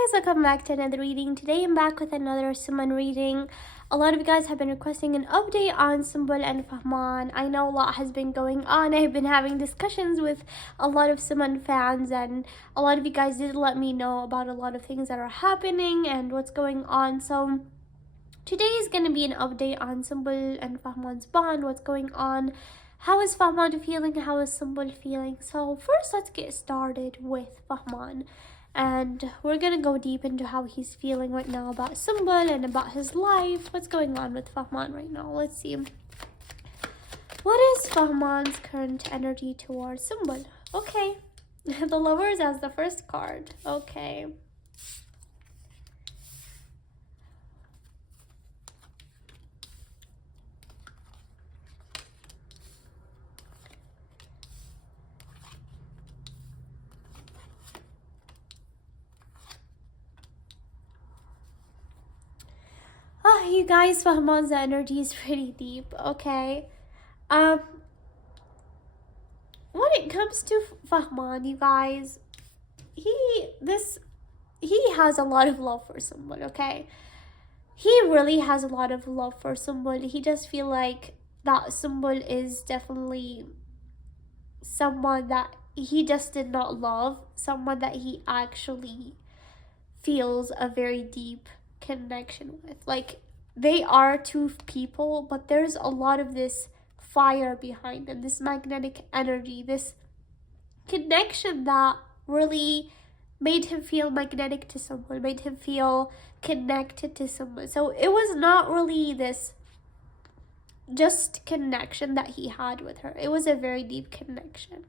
guys, welcome back to another reading. Today I'm back with another SuMaan reading. A lot of you guys have been requesting an update on Sumbul and Fahmaan. I know a lot has been going on. I've been having discussions with a lot of SuMaan fans, and a lot of you guys did let me know about a lot of things that are happening and what's going on. So today is going to be an update on Sumbul and Fahmaan's bond, what's going on. How is Fahmaan feeling? How is Sumbul feeling? So first, let's get started with Fahmaan. And we're going to go deep into how he's feeling right now about Sumbul and about his life. What's going on with Fahmaan right now? Let's see. What is Fahmaan's current energy towards Sumbul? Okay. The Lovers as the first card. Okay. You guys, Fahmaan's energy is pretty deep, okay? When it comes to Fahmaan, you guys, he has a lot of love for someone, okay? He really has a lot of love for someone. He does feel like that Sumbul is definitely someone that he just did not love, someone that he actually feels a very deep connection with. Like, they are two people, but there's a lot of this fire behind them, this magnetic energy, this connection that really made him feel magnetic to someone, made him feel connected to someone. So it was not really this just connection that he had with her. It was a very deep connection.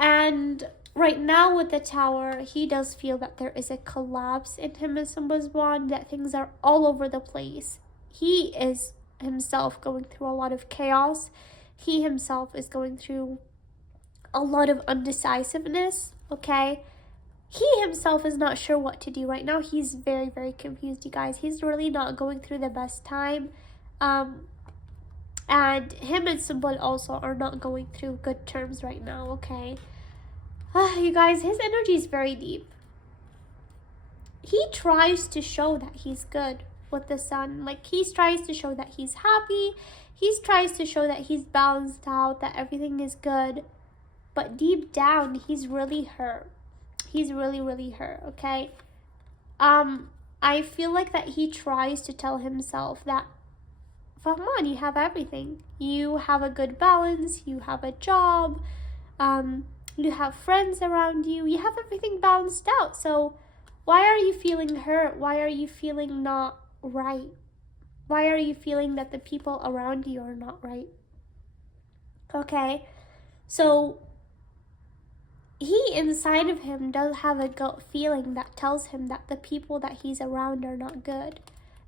And right now with the Tower, he does feel that there is a collapse in him and Sumbul's bond, that things are all over the place. He is himself going through a lot of chaos. He himself is going through a lot of undecisiveness, okay? He himself is not sure what to do right now. He's very, very confused, you guys. He's really not going through the best time. And him and Sumbul also are not going through good terms right now, okay? You guys, his energy is very deep. He tries to show that he's good with the Sun. Like, he tries to show that he's happy. He tries to show that he's balanced out, that everything is good. But deep down, he's really hurt. He's really, really hurt, okay? I feel like that he tries to tell himself that, Fahmaan, you have everything. You have a good balance. You have a job. You have friends around you. You have everything balanced out. So why are you feeling hurt? Why are you feeling not right? Why are you feeling that the people around you are not right? Okay, so he inside of him does have a gut feeling that tells him that the people that he's around are not good.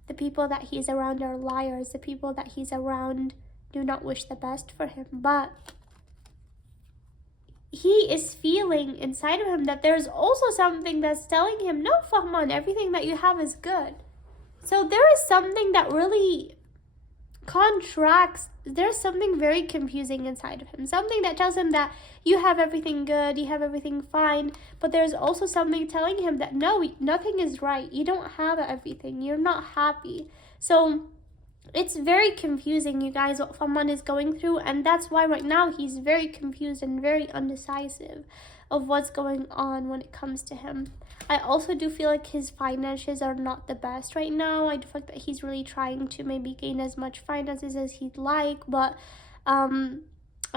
The people that he's around are liars. The people that he's around do not wish the best for him. But he is feeling inside of him that there's also something that's telling him, no, Fahmaan, everything that you have is good. So there is something that really contracts. There's something very confusing inside of him. Something that tells him that you have everything good, you have everything fine. But there's also something telling him that no, nothing is right. You don't have everything. You're not happy. So it's very confusing, you guys, what Fahmaan is going through. And that's why right now he's very confused and very undecisive of what's going on when it comes to him. I also do feel like his finances are not the best right now. I do feel like that he's really trying to maybe gain as much finances as he'd like, but and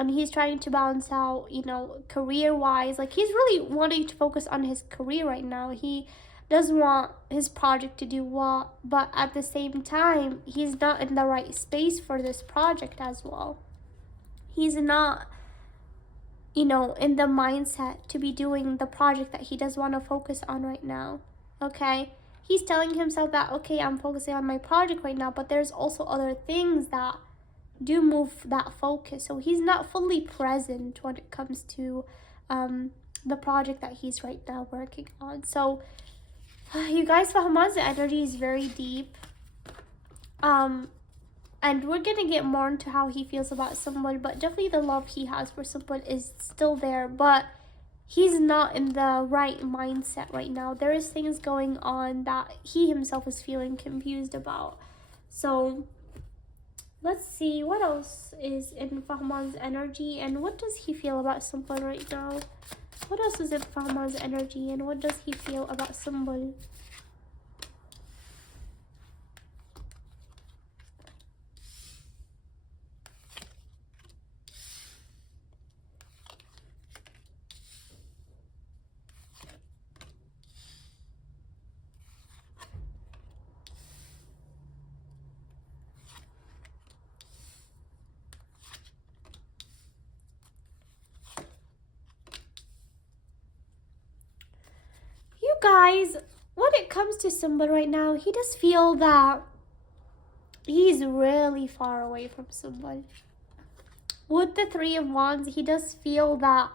he's trying to balance out, you know, career-wise. Like, he's really wanting to focus on his career right now. He doesn't want his project to do well, but at the same time, he's not in the right space for this project as well. He's not, you know, in the mindset to be doing the project that he does want to focus on right now, okay? He's telling himself that, okay, I'm focusing on my project right now, but there's also other things that do move that focus. So he's not fully present when it comes to the project that he's right now working on. So you guys, Fahmaan's energy is very deep. And we're going to get more into how he feels about someone, but definitely the love he has for someone is still there. But he's not in the right mindset right now. There is things going on that he himself is feeling confused about. So let's see what else is in Fahmaan's energy and what does he feel about Sumbul right now. What else is in Fahmaan's energy and what does he feel about Sumbul? You guys, when it comes to Sumbul right now, he does feel that he's really far away from Sumbul. With the Three of Wands, he does feel that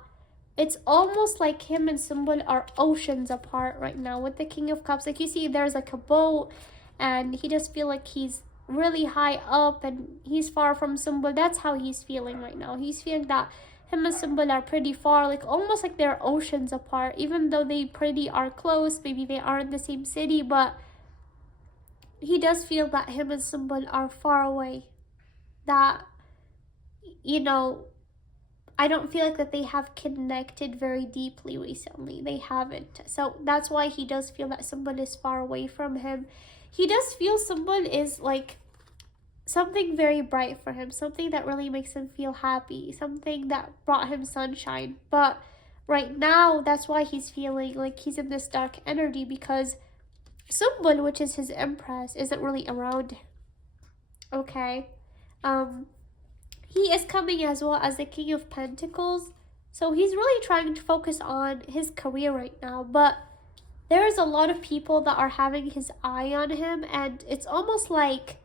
it's almost like him and Sumbul are oceans apart right now. With the King of Cups, like you see there's like a boat and he does feel like he's really high up and he's far from Sumbul. That's how he's feeling right now. He's feeling that him and Sumbul are pretty far, like almost like they're oceans apart, even though they pretty are close. Maybe they are in the same city, but he does feel that him and Sumbul are far away. That, you know, I don't feel like that they have connected very deeply recently. They haven't. So that's why he does feel that Sumbul is far away from him. He does feel Sumbul is like something very bright for him, something that really makes him feel happy, something that brought him sunshine. But right now, that's why he's feeling like he's in this dark energy, because Sumbul, which is his empress, isn't really around him. Okay? He is coming as well as the King of Pentacles. So he's really trying to focus on his career right now. But there's a lot of people that are having his eye on him. And it's almost like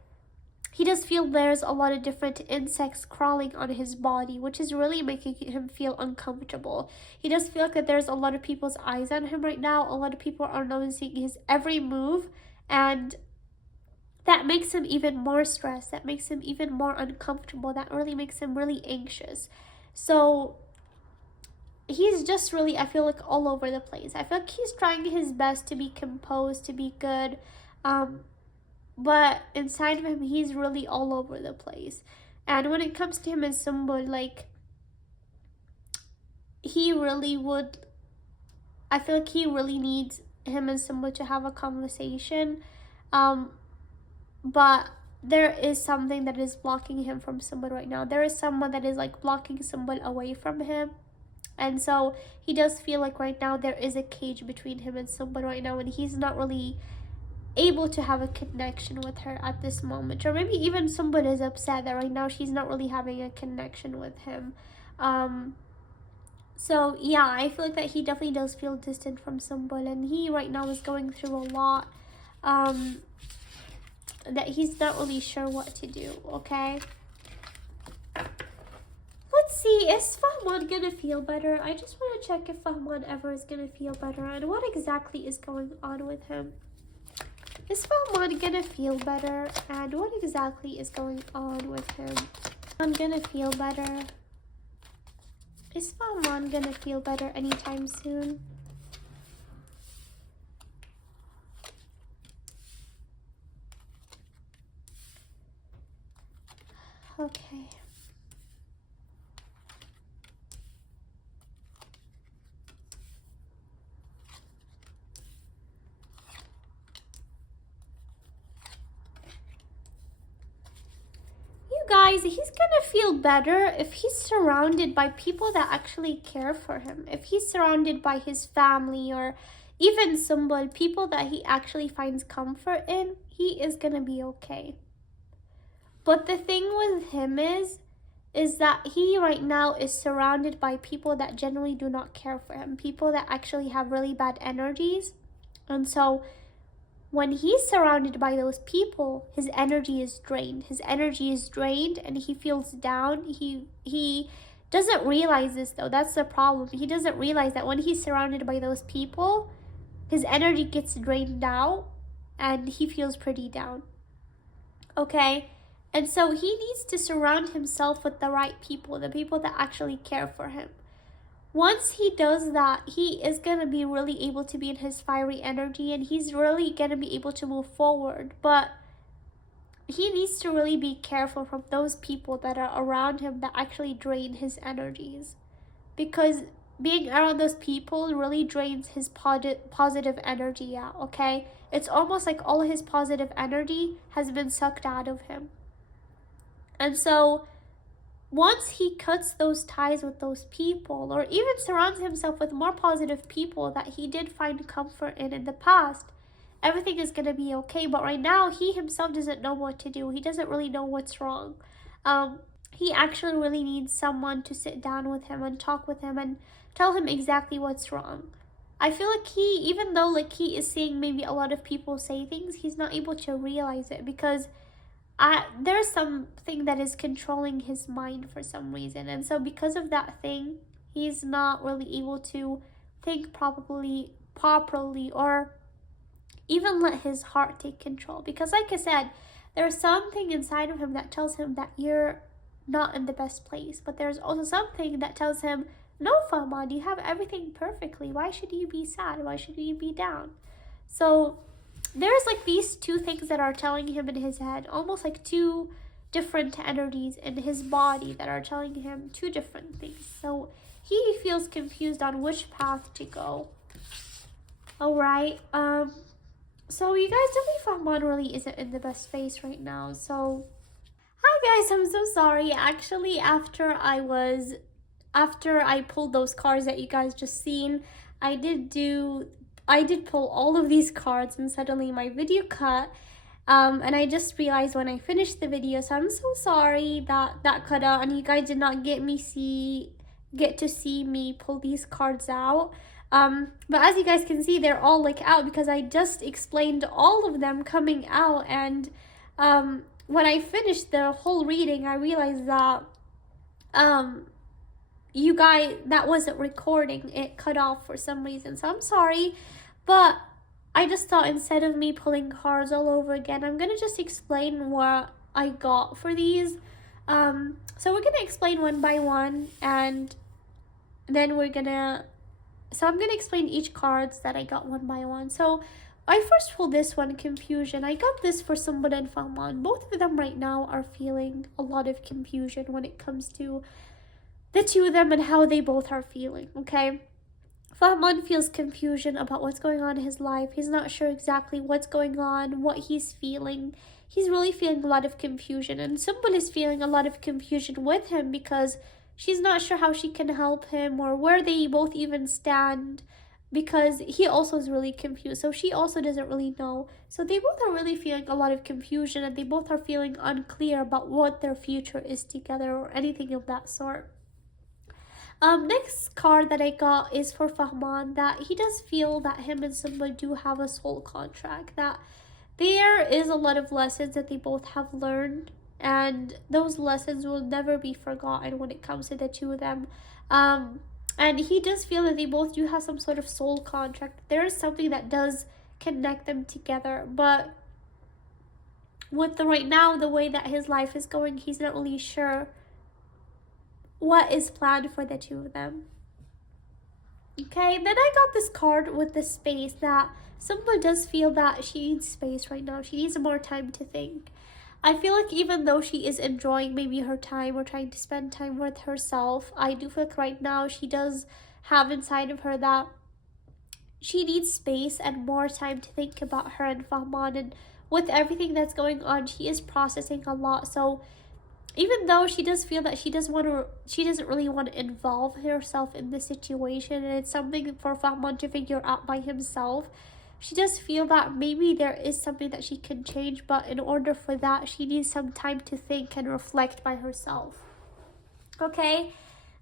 he does feel there's a lot of different insects crawling on his body, which is really making him feel uncomfortable. He does feel like that there's a lot of people's eyes on him right now. A lot of people are noticing his every move. And that makes him even more stressed. That makes him even more uncomfortable. That really makes him really anxious. So he's just really, I feel like, all over the place. I feel like he's trying his best to be composed, to be good. But inside of him, he's really all over the place. And when it comes to him and Sumbul, like, he really would, I feel like he really needs him and Sumbul to have a conversation. But there is something that is blocking him from Sumbul right now. There is someone that is like blocking Sumbul away from him. And so he does feel like right now there is a cage between him and Sumbul right now, and he's not really able to have a connection with her at this moment. Or maybe even Sumbul is upset that right now she's not really having a connection with him. So yeah, I feel like that he definitely does feel distant from Sumbul, and he right now is going through a lot. That he's not really sure what to do, okay? Let's see, is Fahmaan gonna feel better? I just want to check if Fahmaan ever is gonna feel better and what exactly is going on with him. Is Fahmaan gonna feel better and what exactly is going on with him? I'm gonna feel better. Is Fahmaan gonna feel better anytime soon? Okay. You guys, he's gonna feel better if he's surrounded by people that actually care for him. If he's surrounded by his family or even Sumbul, people that he actually finds comfort in, he is gonna be okay. But the thing with him is that he right now is surrounded by people that generally do not care for him, people that actually have really bad energies. And so when he's surrounded by those people, his energy is drained. His energy is drained and he feels down. He doesn't realize this though. That's the problem. He doesn't realize that when he's surrounded by those people, his energy gets drained out and he feels pretty down. Okay? And so he needs to surround himself with the right people, the people that actually care for him. once he does that, he is going to be really able to be in his fiery energy, and he's really going to be able to move forward. But he needs to really be careful from those people that are around him that actually drain his energies, because being around those people really drains his positive energy out, okay? It's almost like all his positive energy has been sucked out of him. And so once he cuts those ties with those people, or even surrounds himself with more positive people that he did find comfort in the past, everything is going to be okay. But right now, he himself doesn't know what to do. He doesn't really know what's wrong. He actually really needs someone to sit down with him and talk with him and tell him exactly what's wrong. I feel like even though like he is seeing maybe a lot of people say things, he's not able to realize it, because there's something that is controlling his mind for some reason. And so because of that thing, he's not really able to think properly, or even let his heart take control. Because like I said, there's something inside of him that tells him that you're not in the best place. But there's also something that tells him, no, Fahmaan, you have everything perfectly. Why should you be sad? Why should you be down? So there's like these two things that are telling him in his head, almost like two different energies in his body that are telling him two different things. So he feels confused on which path to go. All right. So you guys, definitely Fahmaan really isn't in the best space right now. So hi guys, I'm so sorry. Actually, after I pulled those cards that you guys just seen, I did pull all of these cards, and suddenly my video cut. And I just realized when I finished the video, so I'm so sorry that cut out and you guys did not get to see me pull these cards out. But as you guys can see, they're all like out because I just explained all of them coming out. And when I finished the whole reading, I realized that you guys, that wasn't recording. It cut off for some reason, so I'm sorry. But I just thought, instead of me pulling cards all over again, I'm gonna just explain what I got for these. So we're gonna explain one by one, and then I'm gonna explain each cards that I got one by one. So I first pulled this one, confusion. I got this for Sumbul and Fahmaan. Both of them right now are feeling a lot of confusion when it comes to the two of them and how they both are feeling, okay? Fahmaan feels confusion about what's going on in his life. He's not sure exactly what's going on, what he's feeling. He's really feeling a lot of confusion. And Sumbul is feeling a lot of confusion with him because she's not sure how she can help him or where they both even stand, because he also is really confused. So she also doesn't really know. So they both are really feeling a lot of confusion, and they both are feeling unclear about what their future is together or anything of that sort. Next card that I got is for Fahmaan, that he does feel that him and Sble do have a soul contract, that there is a lot of lessons that they both have learned, and those lessons will never be forgotten when it comes to the two of them. And he does feel that they both do have some sort of soul contract. There is something that does connect them together, but with right now, the way that his life is going, he's not really sure what is planned for the two of them. Okay, then I got this card with the space, that Sble does feel that she needs space right now. She needs more time to think. I feel like even though she is enjoying maybe her time or trying to spend time with herself, I do feel like right now she does have inside of her that she needs space and more time to think about her and Fahmaan. And with everything that's going on, she is processing a lot. So even though she does feel that she doesn't really want to involve herself in the situation, and it's something for Fahmaan to figure out by himself, she does feel that maybe there is something that she can change, but in order for that, she needs some time to think and reflect by herself. Okay,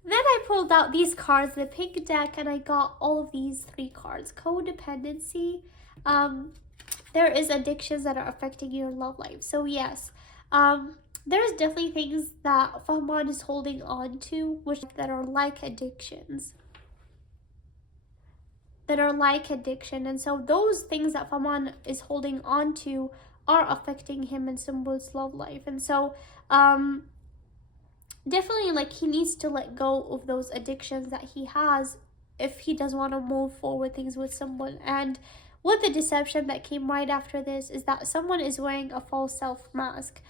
then I pulled out these cards, the pink deck, and I got all of these three cards. Codependency. There is addictions that are affecting your love life. So yes, there's definitely things that Fahmaan is holding on to, that are like addictions. And so those things that Fahmaan is holding on to are affecting him and Sumbul's love life. And so definitely, like, he needs to let go of those addictions that he has if he does want to move forward things with someone. And what the deception that came right after this is that someone is wearing a false self mask.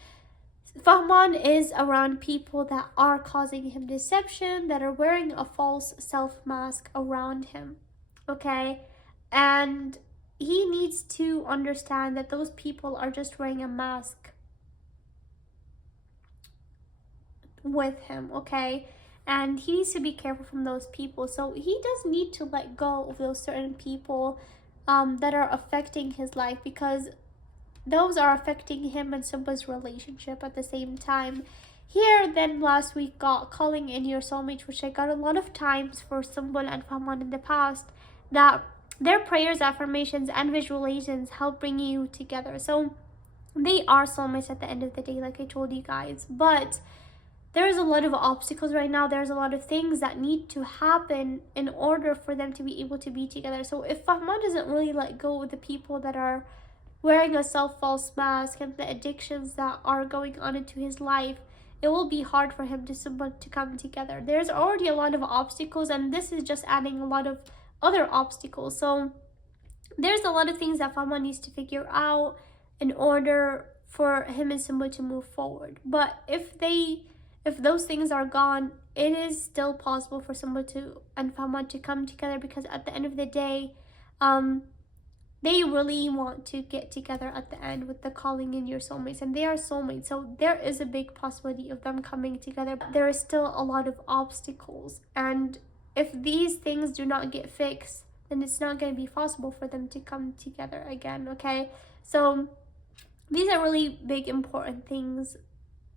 Fahmaan is around people that are causing him deception, that are wearing a false self mask around him, okay? And he needs to understand that those people are just wearing a mask with him, okay? And he needs to be careful from those people. So he does need to let go of those certain people that are affecting his life, because those are affecting him and Sumba's relationship at the same time. Here, then, last week got calling in your soulmate, which I got a lot of times for Sumbul and Fahmaan in the past, that their prayers, affirmations, and visualizations help bring you together. So they are soulmates at the end of the day, like I told you guys. But there's a lot of obstacles right now. There's a lot of things that need to happen in order for them to be able to be together. So if Fahmaan doesn't really let go of the people that are wearing a false mask and the addictions that are going on into his life, it will be hard for him to come together. There's already a lot of obstacles, and this is just adding a lot of other obstacles. So there's a lot of things that Fahmaan needs to figure out in order for him and Sumba to move forward. But if those things are gone, it is still possible for Sumba and Fahmaan to come together, because at the end of the day, they really want to get together at the end with the calling in your soulmates, and they are soulmates. So there is a big possibility of them coming together. But there is still a lot of obstacles, and if these things do not get fixed, then it's not going to be possible for them to come together again, okay? So these are really big, important things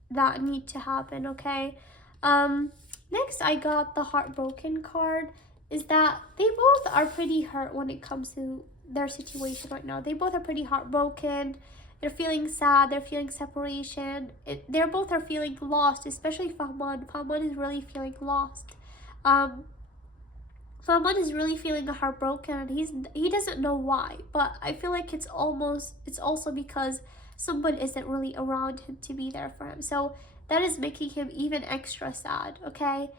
that need to happen, okay? Next, I got the heartbroken card. Is that they both are pretty hurt when it comes to their situation right now. They both are pretty heartbroken. They're feeling sad. They're feeling separation. They're both are feeling lost, especially Fahmaan. Fahmaan is really feeling lost. Fahmaan is really feeling heartbroken, and he doesn't know why. But I feel like it's also because someone isn't really around him to be there for him. So that is making him even extra sad, okay?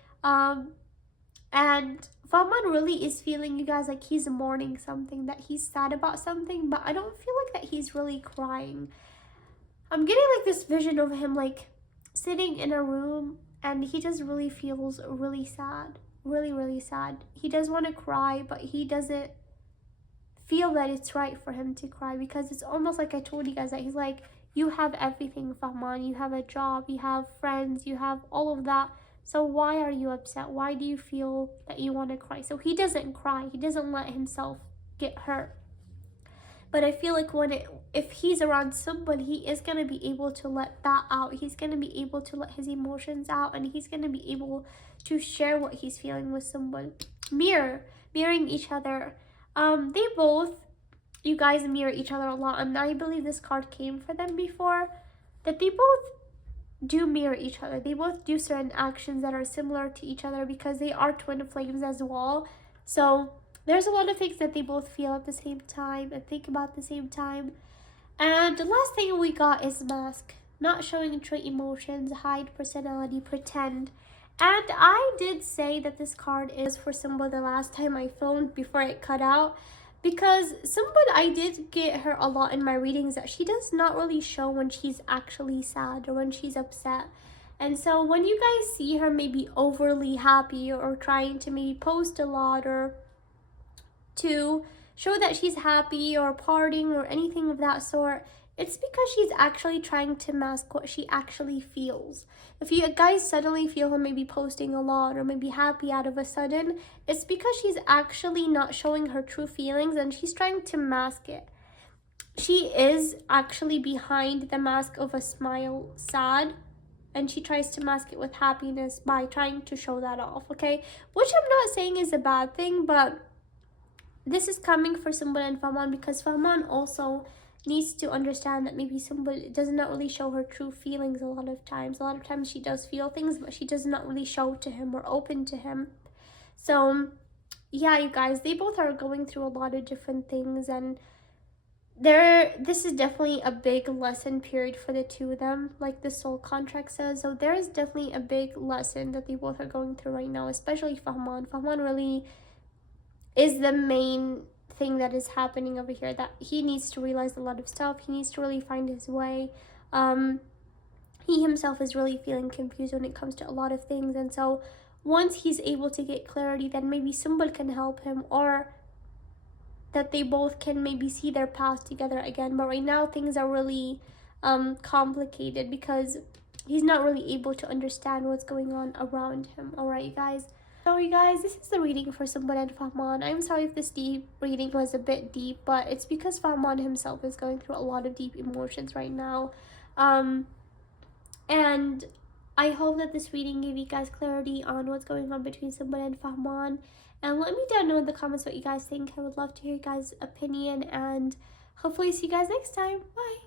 And Fahmaan really is feeling, you guys, like he's mourning something, that he's sad about something, but I don't feel like that he's really crying. I'm getting like this vision of him like sitting in a room, and he just really feels really sad, really, really sad. He does want to cry, but he doesn't feel that it's right for him to cry, because it's almost like I told you guys that he's like, you have everything, Fahmaan. You have a job, you have friends, you have all of that. So why are you upset? Why do you feel that you want to cry? So he doesn't cry. He doesn't let himself get hurt. But I feel like if he's around someone, he is going to be able to let that out. He's going to be able to let his emotions out, and he's going to be able to share what he's feeling with someone. Mirroring each other. They both, you guys, mirror each other a lot, and I believe this card came for them before, that they both do mirror each other. They both do certain actions that are similar to each other, because they are twin flames as well. So there's a lot of things that they both feel at the same time and think about at the same time. And the last thing we got is mask. Not showing true emotions, hide personality, pretend. And I did say that this card is for Sumba the last time I filmed before it cut out, because Sumba, I did get her a lot in my readings that she does not really show when she's actually sad or when she's upset. And so when you guys see her maybe overly happy or trying to maybe post a lot or to show that she's happy or partying or anything of that sort, it's because she's actually trying to mask what she actually feels. If you guys suddenly feel her maybe posting a lot or maybe happy out of a sudden, it's because she's actually not showing her true feelings and she's trying to mask it. She is actually behind the mask of a smile sad, and she tries to mask it with happiness by trying to show that off, okay? Which I'm not saying is a bad thing, but this is coming for Sumbul and Fahmaan, because Fahmaan also needs to understand that maybe Sumbul does not really show her true feelings a lot of times. A lot of times she does feel things, but she does not really show to him or open to him. So yeah, you guys, they both are going through a lot of different things, and this is definitely a big lesson period for the two of them, like the soul contract says. So there is definitely a big lesson that they both are going through right now, especially Fahmaan. Fahmaan really is the main thing that is happening over here, that he needs to realize a lot of stuff. He needs to really find his way. He himself is really feeling confused when it comes to a lot of things, and so once he's able to get clarity, then maybe Sumbul can help him, or that they both can maybe see their past together again. But right now things are really complicated because he's not really able to understand what's going on around him. All right, guys. So you guys, this is the reading for Sumbul and Fahmaan. I'm sorry if this deep reading was a bit deep, but it's because Fahmaan himself is going through a lot of deep emotions right now. And I hope that this reading gave you guys clarity on what's going on between Sble and Fahmaan. And let me down know in the comments what you guys think. I would love to hear you guys' opinion, and hopefully see you guys next time. Bye!